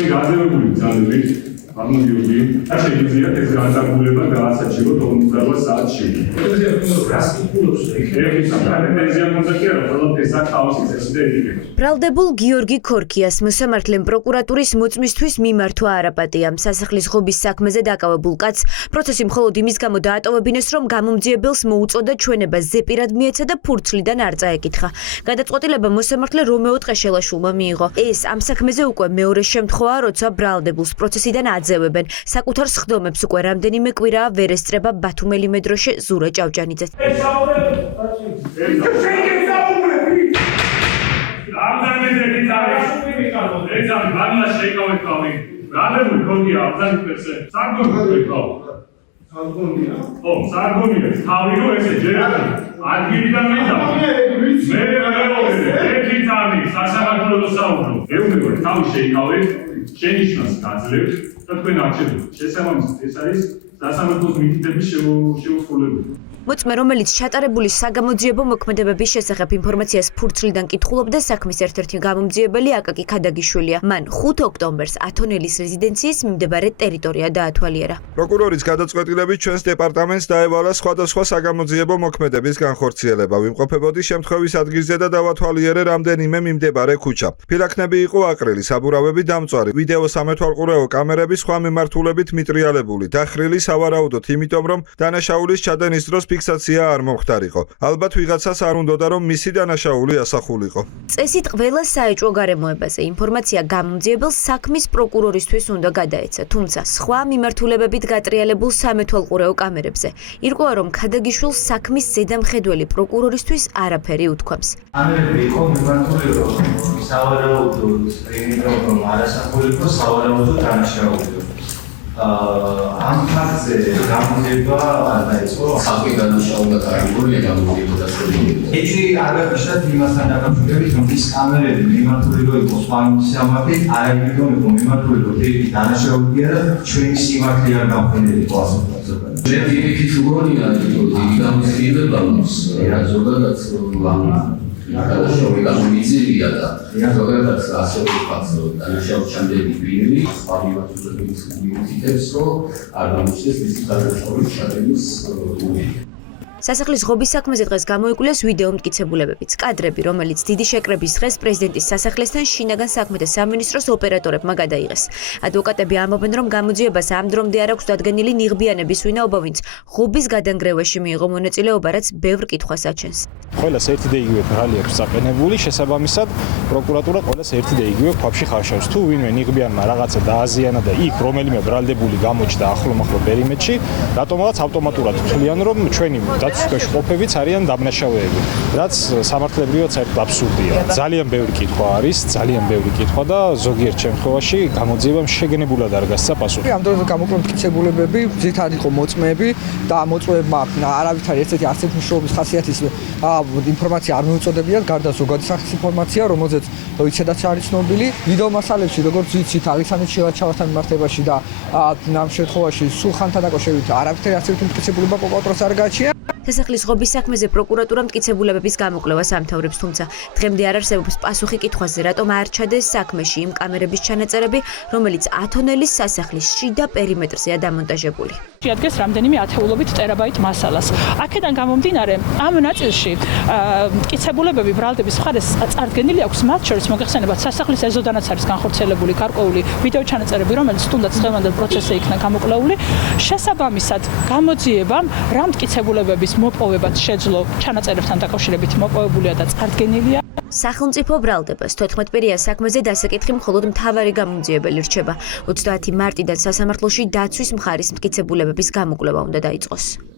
თქვენ გააზრებული ძალებით გამოდიოდი და შეგიძლიათ ეს განსაკუთრება გაასაჩივროთ 48 საათში. ბრალდებულ გიორგი ქორქიას მოსამართლემ პროკურატურის მოწმისთვის მიმართვა არაპატია. სასახლის ღობის საქმეზე დაკავებულ კაცს პროცესი მხოლოდ იმის გამო დაატოვებინეს, რომ გამომძიებელს მოუწოდა ჩვენება ზეპირად მიეცა და ფურცლიდან არ წაეკითხა. გადაწყვეტილება მოსამართლე რომეო ტყეშელაშვილმა მიიღო. ეს ამ საქმეზე უკვე მეორე შემთხვევაა, როცა ბრალდებულს პროცესიდან აძევებენ. საკუთარ სხდომებს უკვე რამდენიმე კვირაა ვერ ესწრება ბათუმელი მედროშე ზურა ჭავჭანიძე. შენიშნას გაძლევთ და თქვენ არჩევთ. შესაბამისად ეს არის სასამართლოს მითითების შეუსრულებელი. მოწმე, რომელიც ჩატარებული საგამოძიებო მოქმედებების შესახებ ინფორმაციას ფურცლიდან კითხულობდა, საქმის ერთ-ერთი გამომძიებელი აკაკი ქადაგიშვილია. მან 5 ოქტომბერს ათონელის რეზიდენციის მიმდებარე ტერიტორია დაათვალიერა. პროკურორის გადაწყვეტილებით ჩვენს დეპარტამენტს დაევალა სხვადასხვა საგამოძიებო მოქმედების განხორციელება. ვიმყოფებოდი შემთხვევის ადგილზე და დავათვალიერე რამდენიმე მიმდებარე ქუჩა. ფილაქნები იყო აყრილი, საბურავები დამწვარი, ვიდეო სამეთვალყურეო კამერები სხვა მიმართულებით მიტრიალებული, დახრილი სავარაუდოდ, იმიტომ რომ დანაშაულის ჩადენის დროს ფიქსაცია არ მომხდარიყო. ალბათ ვიღაცას არ უნდოდა რომ მისი დანაშაული ასახულიყო. წესით ყველა საეჭვო გარემოებაზე ინფორმაცია გამომძიებელს საქმის პროკურორისთვის უნდა გადაეცა, თუმცა სხვა მიმართულებებით გატრიალებულ სამეთვალყურეო კამერებზე ირკვევა, რომ ქადაგიშვილს საქმის ზედამხედველი პროკურორისთვის არაფერი უთქვამს. კამერები იყო მიმართული რომ სავარაუდოდ იმიტომ არასახულიყო სავარაუდოდ დანაშაული. ამ ფაქტზე გამოძიება არ დაიწყო. საქმე დანაშაულად არ იქონია გამოძიება დასრულებული. ეჭვი არ გახსნათ იმასთან დაკავშირებით, რომ ის კამერები მიმართული რომ იყოს სხვა სამართლით, არ იყო მიმართული რომ ეს დანაშაულია და ჩვენი სიმართლე არ გამხდარიყო ასე ვთქვათ. მე იქით უგონია, რომ იგი გამოძიება აქვს ზოგადად გადაშაული გამომიძილია და ზოგადად ასევე ვთქვათ, დანაშაულის შემდეგი პირი სხვა მიმართულებით მიუთითებს, რომ არ გამოჩნდეს მისი გადაშაულის ჩადენის უნარი. სასახლის ღობის საქმეზე დღეს გამოიკვლიეს ვიდეო მტკიცებულებებიც. კადრები, რომელიც დიდი შეკრების დღეს პრეზიდენტის სასახლესთან შინაგან საქმეთა სამინისტროს ოპერატორებმა გადაიღეს. ადვოკატები ამბობენ, რომ გამოძიებას ამ დრომდე არ აქვს დადგენილი ნიღბიანების ვინაობა, ვინც ღობის გადანგრევაში მიიღო მონაწილეობა, რაც ბევრ კითხვას აჩენს. ყველას ერთი და იგივე ბრალი აქვს საყენებული, შესაბამისად პროკურატურა ყველას ერთი და იგივე ქვაბში ხარშავს. თუ ვინმე ნიღბიანმა რაღაცა დააზიანა და იქ რომელიმე ბრალდებული გამოჩნდა ახლომახლო პერიმეტრში, რატომღაც ავტომატურად თვლიან, რომ ჩვენი დაცვის ყოფებიც არიან დამნაშავეები, რაც სამართლებრივად საერთოდ აბსურდია. ძალიან ბევრი კითხვა არის, ძალიან ბევრი კითხვა და ზოგიერთ შემთხვევაში გამოძიებამ შეგნებულად არ გასცა პასუხი. ამ დროს გამოკლო მტკიცებულებები, ძირითადად იყო მოწმეები და მოწმეებმა არავითარი ერთ-ერთი არცერთ მნიშვნელობის ხასიათის ინფორმაცია არ მიუწოდებიათ, გარდა ზოგადი სახის ინფორმაცია, რომელზეც იცედაც არის ცნობილი. ვიდეო მასალებში, როგორც ვიცით, ალექსანდრე ჩილაჩავასთან მიმართებაში და ამ შემთხვევაში სულ ხანთან დაკავშირებით არავითარი არცერთ მტკიცებულება პროკურატურას არ გააჩნია. სასახლის ღობის საქმეზე პროკურატურა მტკიცებულებების გამოკვლევას ამთავრებს, თუმცა დღემდე არ არსებობს პასუხი კითხვაზე, რატომ არ ჩადეს საქმეში იმ კამერების ჩანაწერები, რომელიც ათონელის სასახლის შიდა პერიმეტრზეა დამონტაჟებული. შეადგენს რამდენიმე ათეულობით ტერაბაიტ მასალას. აქედან გამომდინარე, ამ ნაწილში მტკიცებულებები ბრალდების მხარეს წარდგენილი აქვს, მათ შორის მოგეხსენებათ სასახლის ეზოდანაც არის განხორციელებული გარკვეული ვიდეო ჩანაწერები, რომელიც თუნდაც დღევანდელ პროცესზე იქნა გამოკვლეული. შესაბამისად, გამოძიებამ რა მტკიცებულებების მოპოვებაც შეძლო ჩანაწერებთან დაკავშირებით მოპოვებულია და წარდგენილია. სახელმწიფო ბრალდებას 14 პერია საქმეზე დასაკითხი მხოლოდ მთავარი გამომძიებელი რჩება. 30 მარტიდან სასამართლოში დაცვის მხარის მტკიცებულებების გამოკვლევა უნდა დაიწყოს.